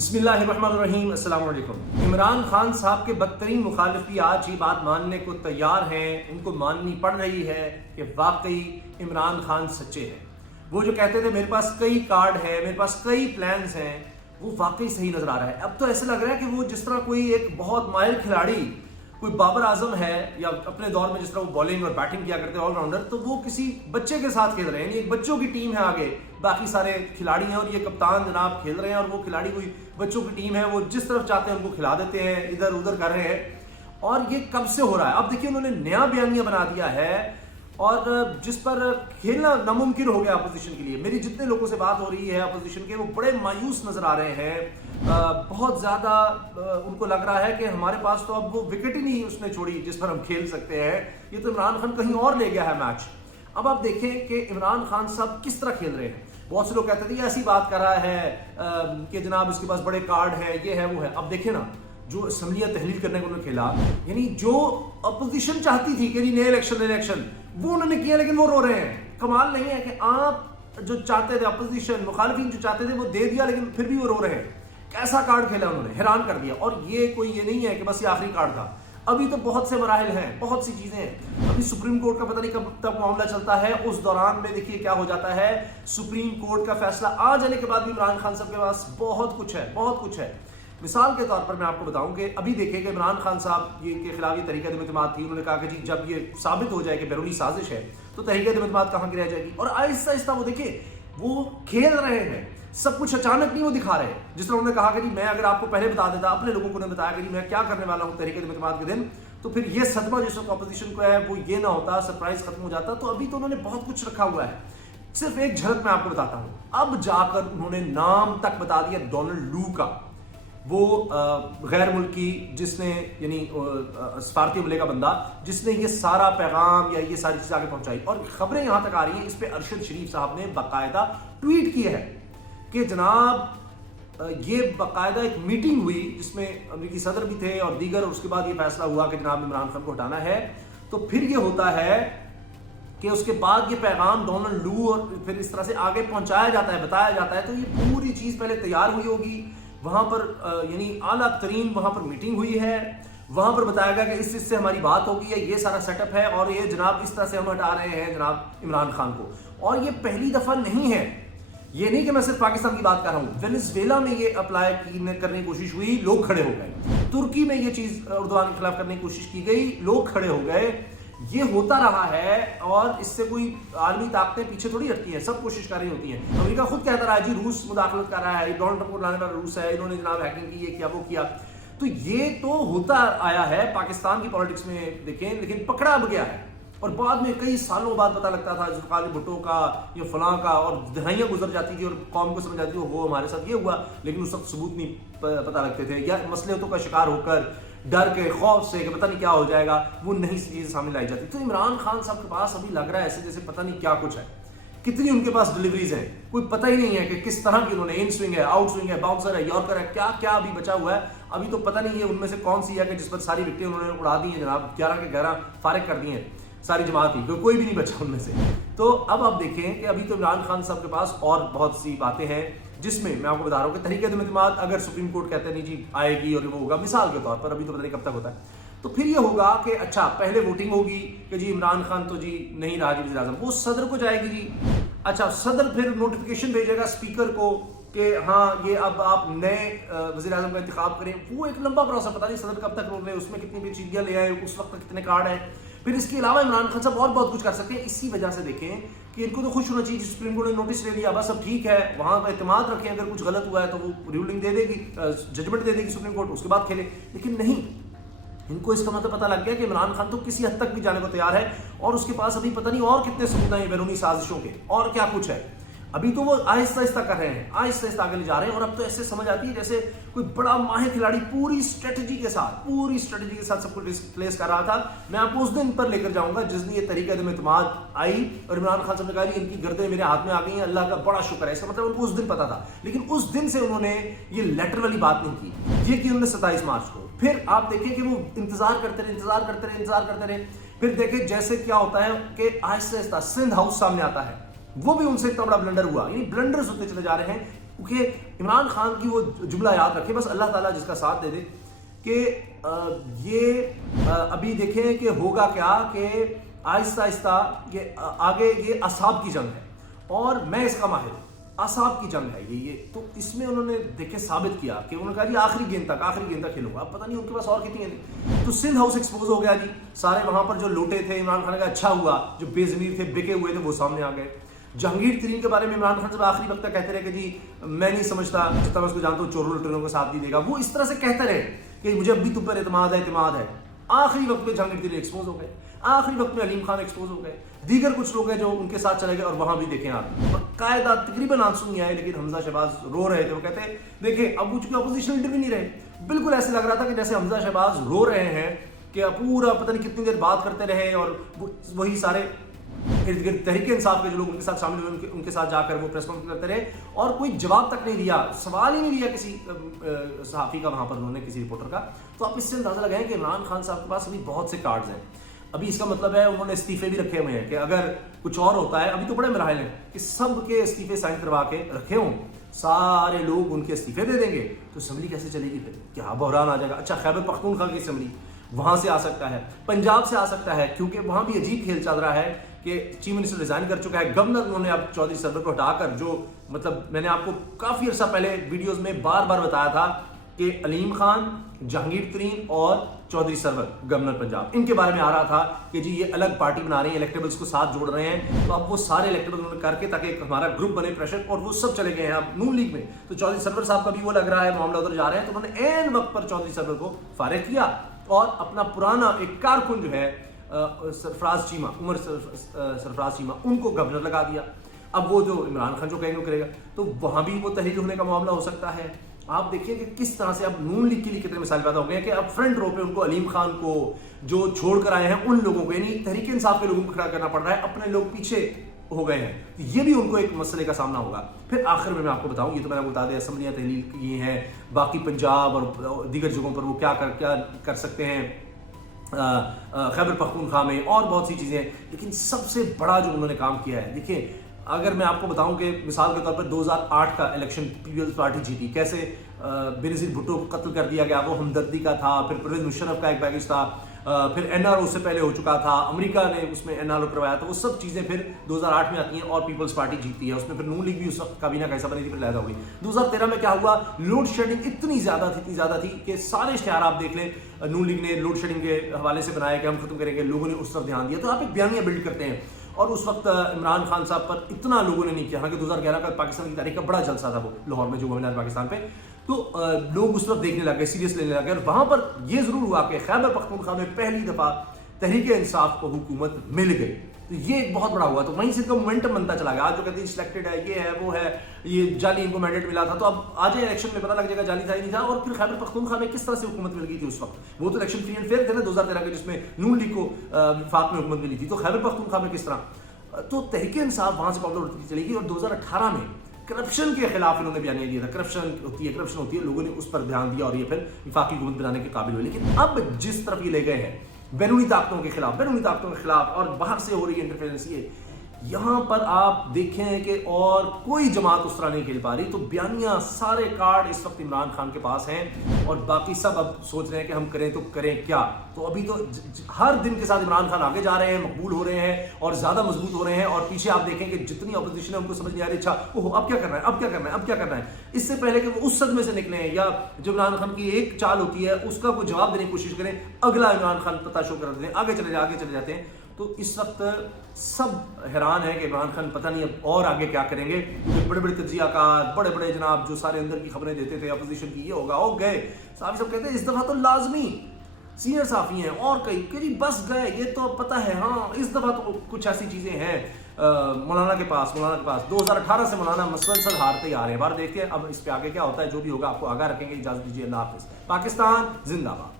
बिस्मिल्लाहिर्रहमानिर्रहीम। अस्सलाम वालेकुम। इमरान खान साहब के बदतरीन मुखालिफ भी आज ये बात मानने को तैयार हैं, उनको माननी पड़ रही है कि वाकई इमरान खान सच्चे हैं। वो जो कहते थे मेरे पास कई कार्ड है, मेरे पास कई प्लान्स हैं, वो वाकई सही नजर आ रहा है। अब तो ऐसा लग रहा है कि वो जिस तरह कोई एक बहुत माहिर खिलाड़ी, कोई बाबर आजम है, या अपने दौर में जिस तरह वो बॉलिंग और बैटिंग किया करते ऑलराउंडर, तो वो किसी बच्चे के साथ खेल रहे हैं। एक बच्चों की टीम है, आगे बाकी सारे खिलाड़ी हैं और ये कप्तान जनाब खेल रहे हैं, और वो खिलाड़ी कोई बच्चों की टीम है, वो जिस तरफ चाहते हैं उनको खिला देते हैं, इधर उधर कर रहे हैं। और ये कब से हो रहा है? अब देखिए उन्होंने नया बयानिया बना दिया है और जिस पर खेलना नामुमकिन हो गया अपोजिशन के लिए। मेरी जितने लोगों से बात हो रही है अपोजिशन के, वो बड़े मायूस नजर आ रहे हैं। बहुत ज्यादा उनको लग रहा है कि हमारे पास तो अब वो विकेट ही नहीं उसने छोड़ी जिस पर हम खेल सकते हैं। ये तो इमरान खान कहीं और ले गया है मैच। अब आप देखें कि इमरान खान साहब किस तरह खेल रहे हैं। बहुत से लोग कहते थे ये ऐसी बात कर रहा है कि जनाब इसके पास बड़े कार्ड है, ये है वो है। अब देखें ना, जो असम्बलियां तहलील करने को उन्होंने खेला, यानी जो अपोजिशन चाहती थी कि नए इलेक्शन वो उन्होंने किया, लेकिन वो रो रहे हैं। कमाल नहीं है कि आप जो चाहते थे, अपोजिशन मुखालिफिन जो चाहते थे वो दे दिया, लेकिन फिर भी वो रो रहे हैं। कैसा कार्ड खेला उन्होंने, हैरान कर दिया। और ये कोई ये नहीं है कि बस ये आखिरी कार्ड था, अभी तो बहुत से मराहिल हैं, बहुत सी चीजें हैं। अभी सुप्रीम कोर्ट का पता नहीं कब तक मामला चलता है, उस दौरान में देखिए क्या हो जाता है। सुप्रीम कोर्ट का फैसला आ जाने के बाद भी इमरान खान साहब के पास बहुत कुछ है, बहुत कुछ है। मिसाल के तौर पर मैं आपको बताऊं कि अभी देखिए कि इमरान खान साहब ये के खिलाफ ये तहरीक-ए-इत्तेमाद थी। उन्होंने कहा कि जी जब ये साबित हो जाए कि बैरूनी साजिश है तो तहरीक-ए-इत्तेमाद कहां की रह जाएगी। और आहिस्ता आहिस्ता वो देखिए वो खेल रहे हैं, सब कुछ अचानक नहीं वो दिखा रहे हैं। जिस तरह उन्होंने कहा कि जी मैं अगर आपको पहले बता देता, अपने लोगों को ने बताया कि जी मैं क्या करने वाला हूं तहरीक-ए-इत्तेमाद के दिन, तो फिर ये सदमा जिस वक्त अपोजिशन को है वो ये ना होता, सरप्राइज खत्म हो जाता। तो अभी तो उन्होंने बहुत कुछ रखा हुआ है। सिर्फ एक झलक मैं आपको बताता हूं। अब जाकर उन्होंने नाम तक बता दिया डोनाल्ड लू का, वो गैर मुल्की जिसने यानी सफारती अमले का बंदा जिसने ये सारा पैगाम या ये सारी चीज़ आगे पहुंचाई। और खबरें यहां तक आ रही हैं, इस पे अरशद शरीफ साहब ने बाकायदा ट्वीट किया है कि जनाब ये बाकायदा एक मीटिंग हुई जिसमें अमेरिकी सदर भी थे और दीगर, उसके बाद ये फैसला हुआ कि जनाब इमरान खान को हटाना है। तो फिर ये होता है कि उसके बाद ये पैगाम डोनाल्ड लू और फिर इस तरह से आगे पहुंचाया जाता है, बताया जाता है। तो ये पूरी चीज़ पहले तैयार हुई होगी, वहां पर यानी आला तरीन वहां पर मीटिंग हुई है, वहां पर बताया गया कि इस चीज से हमारी बात होगी, ये सारा सेटअप है और ये जनाब इस तरह से हम हटा रहे हैं जनाब इमरान खान को। और ये पहली दफा नहीं है, ये नहीं कि मैं सिर्फ पाकिस्तान की बात कर रहा हूं। वेनेजुएला में ये अप्लाई करने की कोशिश हुई, लोग खड़े हो गए। तुर्की में ये चीज उर्दवान के खिलाफ करने की कोशिश की गई, लोग खड़े हो गए। ये होता रहा है और इससे कोई आलमी ताकतें पीछे थोड़ी हटती हैं, सब कोशिश कर रही होती हैं। अमेरिका खुद कहता रहा है जी रूस मुदाखलत कर रहा है, डोनाल्ड ट्रंप को लाने वाला रूस है, इन्होंने जनाब हैकिंग की, ये किया वो किया। तो ये तो होता आया है पाकिस्तान की पॉलिटिक्स में देखें, लेकिन पकड़ा अब गया है। और बाद में कई सालों बाद पता लगता था जुल्फ़िकार अली भुट्टो का, ये फलां का, और दहाइयाँ गुजर जाती थी और कौम को समझ आती थी वो हमारे साथ ये हुआ, लेकिन उस वक्त सबूत नहीं पता लगते थे, या मसलियतों का शिकार होकर डर के खौफ से कि पता नहीं क्या हो जाएगा वो नहीं चीजें सामने लाई जाती। तो इमरान खान साहब के पास अभी लग रहा है ऐसे जैसे पता नहीं क्या कुछ है, कितनी उनके पास डिलीवरीज हैं, कोई पता ही नहीं है कि किस तरह की उन्होंने, इन स्विंग है, आउट स्विंग है, बाउंसर है, यॉर्कर है, क्या क्या अभी बचा हुआ है। अभी तो पता नहीं है उनमें से कौन सी है कि जिस पर सारी विकेटें उन्होंने उड़ा दी है जनाब, 11 के 11 फारिग कर दिए हैं सारी जमात ही, कोई भी नहीं बचा उनमें से। तो अब आप देखें कि अभी तो इमरान खान साहब के पास और बहुत सी बातें हैं, जिसमें मैं आपको बता रहा हूँ कि तहरीक-ए-इत्तेमाद अगर सुप्रीम कोर्ट कहते हैं नहीं जी आएगी और वो होगा, मिसाल के तौर पर, अभी तो पता नहीं कब तक होता है, तो फिर ये होगा कि अच्छा पहले वोटिंग होगी कि जी इमरान खान तो जी नहीं रहा जी वज़ीर-ए-आज़म, वो सदर को जाएगी जी। अच्छा सदर फिर नोटिफिकेशन भेजेगा स्पीकर को कि हाँ ये अब आप नए वज़ीर-ए-आज़म का इंतखाब करें। वो एक लंबा प्रोसेस, पता नहीं सदर कब तक रोक रहे, उसमें कितनी पेचीदगियां ले आए, उस वक्त कितने कार्ड हैं। फिर इसके अलावा इमरान खान साहब और बहुत कुछ कर सकते हैं। इसी वजह से देखें कि इनको तो खुश होना चाहिए, सुप्रीम कोर्ट ने नोटिस ले लिया, बस अब ठीक है, वहां पर एतमाद रखें, अगर कुछ गलत हुआ है तो वो रूलिंग दे देगी, जजमेंट दे देगी सुप्रीम कोर्ट, उसके बाद खेले। लेकिन नहीं, इनको इसका मतलब पता लग गया कि इमरान खान तो किसी हद तक भी जाने को तैयार है और उसके पास अभी पता नहीं और कितने सबूत हैं बैरूनी साजिशों के, और क्या कुछ है। अभी तो वो आहिस्ता आहिस्ता कर रहे हैं, आहिस्ता आहिस्ता आगे ले जा रहे हैं। और अब तो ऐसे समझ आती है जैसे कोई बड़ा माहिर खिलाड़ी पूरी स्ट्रेटजी के साथ सब कुछ प्लेस कर रहा था। मैं आपको उस दिन पर लेकर जाऊंगा जिस दिन ये तहरीक-ए-इत्तेमाद आई और इमरान खान साहब ने कहा इनकी गर्दनें मेरे हाथ में आ गई हैं, अल्लाह का बड़ा शुक्र है। इसका मतलब उनको उस दिन पता था, लेकिन उस दिन से उन्होंने ये लेटर वाली बात नहीं की, ये की उन्होंने 27 मार्च को। फिर आप देखें कि वो इंतजार करते रहे। फिर देखें जैसे क्या होता है कि आहिस्ता आहिस्ता सिंध हाउस सामने आता है, वो भी उनसे इतना बड़ा ब्लंडर हुआ, यानी ब्लंडर्स होते चले जा रहे हैं। کیونکہ عمران خان کی وہ جملہ یاد رکھے، بس اللہ تعالیٰ جس کا ساتھ دے دے کہ یہ ابھی دیکھیں کہ ہوگا کیا کہ آہستہ آہستہ یہ آگے یہ اصحاب کی جنگ ہے اور میں اس کا ماہر ہوں، اصحاب کی جنگ ہے یہ تو اس میں انہوں نے دیکھے ثابت کیا کہ انہوں نے کہا جی آخری گیند تک کھیلوں گا. اب پتہ نہیں ان کے پاس اور کتنی گیندیں. تو سندھ ہاؤس ایکسپوز ہو گیا جی، سارے وہاں پر جو لوٹے تھے عمران خان کا اچھا ہوا، جو بے ضمیر تھے بکے ہوئے تھے وہ سامنے آ گئے. جہانگیر ترین کے بارے میں عمران خان صاحب آخری وقت تک کہتے رہے کہ جی میں نہیں سمجھتا، جتنا میں اس کو جانتا ہوں چوروں لٹوروں کا ساتھ نہیں دے گا. وہ اس طرح سے کہتے رہے کہ مجھے اب بھی تم پر اعتماد ہے. آخری وقت میں جہانگیر ترین ایکسپوز ہو گئے، آخری وقت میں علیم خان ایکسپوز ہو گئے، دیگر کچھ لوگ ہیں جو ان کے ساتھ چلے گئے. اور وہاں بھی دیکھیں آپ باقاعدہ تقریباً آنسو نہیں آئے، لیکن حمزہ شہباز رو رہے تھے. وہ کہتے ہیں دیکھیں اب وہ چونکہ اپوزیشن لیڈر بھی نہیں رہے، بالکل ایسے لگ رہا تھا کہ جیسے حمزہ شہباز رو رہے ہیں کہ پورا پتہ نہیں کتنی دیر بات کرتے رہے اور وہی سارے ارد گرد تحریک انصاف کے جو لوگ ان کے ساتھ شامل ہوئے ان کے ساتھ جا کر وہ پریس کانفرنس کرتے رہے اور کوئی جواب تک نہیں دیا، سوال ہی نہیں دیا کسی صحافی کا وہاں پر انہوں نے، کسی رپورٹر کا. تو آپ اس سے اندازہ لگائیں کہ عمران خان صاحب کے پاس ابھی بہت سے کارڈز ہیں. ابھی اس کا مطلب ہے انہوں نے استعفے بھی رکھے ہوئے ہیں کہ اگر کچھ اور ہوتا ہے، ابھی تو بڑے مراحل ہیں کہ سب کے استعفے سائن کروا کے رکھے ہوں، سارے لوگ ان کے استعفے دے دیں گے تو اسمبلی کیسے چلے گی؟ پھر کیا بحران آ جائے گا. اچھا خیبر پختونخوا کی اسمبلی وہاں سے آ سکتا ہے، پنجاب سے آ سکتا ہے، کیونکہ وہاں بھی عجیب کھیل چل رہا ہے کہ چیف منسٹر ریزائن کر چکا ہے. گورنر انہوں نے اب چودھری سرور کو ہٹا کر، جو مطلب میں نے آپ کو کافی عرصہ پہلے ویڈیوز میں بار بار بتایا تھا کہ علیم خان، جہانگیر ترین اور چودھری سرور گورنر پنجاب، ان کے بارے میں آ رہا تھا کہ جی یہ الگ پارٹی بنا رہے ہیں، الیکٹیبلز کو ساتھ جوڑ رہے ہیں. تو اب وہ سارے الیکٹیبلز انہوں نے کر کے تاکہ ہمارا گروپ بنے پریشر، اور وہ سب چلے گئے ہیں اب نون لیگ میں. تو چودھری سرور صاحب کا بھی وہ لگ رہا ہے معاملہ ادھر جا رہے ہیں. تو انہوں نے عین وقت پر چودھری سرور کو فارغ کیا اور اپنا پرانا ایک کارکن جو ہے سرفراز چیمہ، عمر سرفراز چیمہ، ان کو گورنر لگا دیا. اب وہ جو عمران خان جو کہیں گے کرے گا، تو وہاں بھی وہ تحریک ہونے کا معاملہ ہو سکتا ہے. آپ دیکھیں کہ کس طرح سے اب نون لیگ کے لیے کتنے مسائل پیدا ہو گئے ہیں کہ اب فرنٹ رو پہ ان کو علیم خان کو جو چھوڑ کر آئے ہیں ان لوگوں کو، یعنی تحریک انصاف کے لوگوں کو کھڑا کرنا پڑ رہا ہے، اپنے لوگ پیچھے ہو گئے ہیں. یہ بھی ان کو ایک مسئلے کا سامنا ہوگا. پھر آخر میں آپ کو بتاؤں، یہ تو میں نے بتا دیا اسمبلیاں تحلیل کی ہیں، باقی پنجاب اور دیگر جگہوں پر وہ کیا کر سکتے ہیں، خیبر پختونخوا میں اور بہت سی چیزیں ہیں. لیکن سب سے بڑا جو انہوں نے کام کیا ہے، دیکھیں اگر میں آپ کو بتاؤں کہ مثال کے طور پر 2008 کا الیکشن پیپلز پارٹی جیتی، کیسے بینظیر بھٹو کو قتل کر دیا گیا، وہ ہمدردی کا تھا. پھر پرویز مشرف کا ایک پیکج تھا، پھر این آر او سے پہلے ہو چکا تھا، امریکہ نے اس میں این آر او کروایا تھا. وہ سب چیزیں پھر 2008 میں آتی ہیں اور پیپلز پارٹی جیتتی ہے. اس میں پھر نون لیگ بھی اس وقت کابینہ کا حصہ بنی تھی، پھر علیحدہ ہو گئی. 2013 میں کیا ہوا، لوڈ شیڈنگ اتنی زیادہ تھی کہ سارے اشتہار آپ دیکھ لیں نون لیگ نے لوڈ شیڈنگ کے حوالے سے بنایا کہ ہم ختم کریں گے. لوگوں نے اس طرف دھیان دیا. تو آپ ایک بیانیہ بلڈ کرتے ہیں اور اس وقت عمران خان صاحب پر اتنا لوگوں نے نہیں کیا. حالانکہ 2011 کا پاکستان کی تاریخ کا بڑا جلسہ تھا وہ لاہور میں جو ہوا پاکستان پہ، تو لوگ اس وقت دیکھنے لگے، سیریس لینے لگے. اور وہاں پر یہ ضرور ہوا کہ خیبر پختونخوا میں پہلی دفعہ تحریک انصاف کو حکومت مل گئی. تو یہ ایک بہت بڑا ہوا. تو وہیں سے ان کا مومنٹم بنتا چلا گیا. آج جو کہتے ہیں سلیکٹڈ ہے، یہ ہے، وہ ہے، یہ جعلی ان کو مینڈیٹ ملا تھا، تو اب آ جائے الیکشن میں پتہ لگ جائے گا جعلی تھا ہی نہیں تھا. اور پھر خیبر پختونخوا میں کس طرح سے حکومت مل گئی تھی اس وقت، وہ تو الیکشن فری اینڈ فیئر تھے نا 2013 کے، جس میں نون لیگ کو وفاق میں حکومت ملی تھی. تو خیبر پختونخوا میں کس طرح، تو تحریک انصاف وہاں سے پاپولر ہوتی چلی گئی. اور 2018 میں کرپشن کے خلاف انہوں نے بیانیہ دیا تھا. کرپشن ہوتی ہے، لوگوں نے اس پر دھیان دیا اور یہ پھر وفاقی حکومت بنانے کے قابل ہوئے. لیکن اب جس طرف یہ لے گئے ہیں بیرونی طاقتوں کے خلاف اور باہر سے ہو رہی ہے انٹرفیرنس، یہ یہاں پر آپ دیکھیں کہ اور کوئی جماعت اس طرح نہیں کھیل پا رہی. تو بیانیہ سارے کارڈ اس وقت عمران خان کے پاس ہیں اور باقی سب اب سوچ رہے ہیں کہ ہم کریں تو کریں کیا. تو ابھی تو ہر دن کے ساتھ عمران خان آگے جا رہے ہیں، مقبول ہو رہے ہیں اور زیادہ مضبوط ہو رہے ہیں. اور پیچھے آپ دیکھیں کہ جتنی اپوزیشن ہے ان کو سمجھ نہیں آ رہی اچھا اب کیا کرنا ہے. اس سے پہلے کہ وہ اس صدمے سے نکلیں یا جو عمران خان کی ایک چال ہوتی ہے اس کا کوئی جواب دینے کی کوشش کریں، اگلا عمران خان پتہ شو کر دیتے ہیں، آگے چلے جاتے ہیں. تو اس وقت سب حیران ہے کہ عمران خان پتہ نہیں اب اور آگے کیا کریں گے. کیونکہ بڑے تجزیہ کار، بڑے جناب جو سارے اندر کی خبریں دیتے تھے اپوزیشن کی، یہ ہوگا ہو گئے صحافی سب کہتے ہیں اس دفعہ تو لازمی سینئر صحافی ہیں اور کئی کہ جی بس گئے، یہ تو پتہ ہے ہاں اس دفعہ تو کچھ ایسی چیزیں ہیں. مولانا کے پاس 2018 سے مولانا مسلسل ہارتے ہی آ رہے ہیں. بار دیکھتے ہیں اب اس پہ آگے کیا ہوتا ہے. جو بھی ہوگا آپ کو آگاہ رکھیں گے. اجازت دیجیے، اللہ حافظ. پاکستان زندہ باد.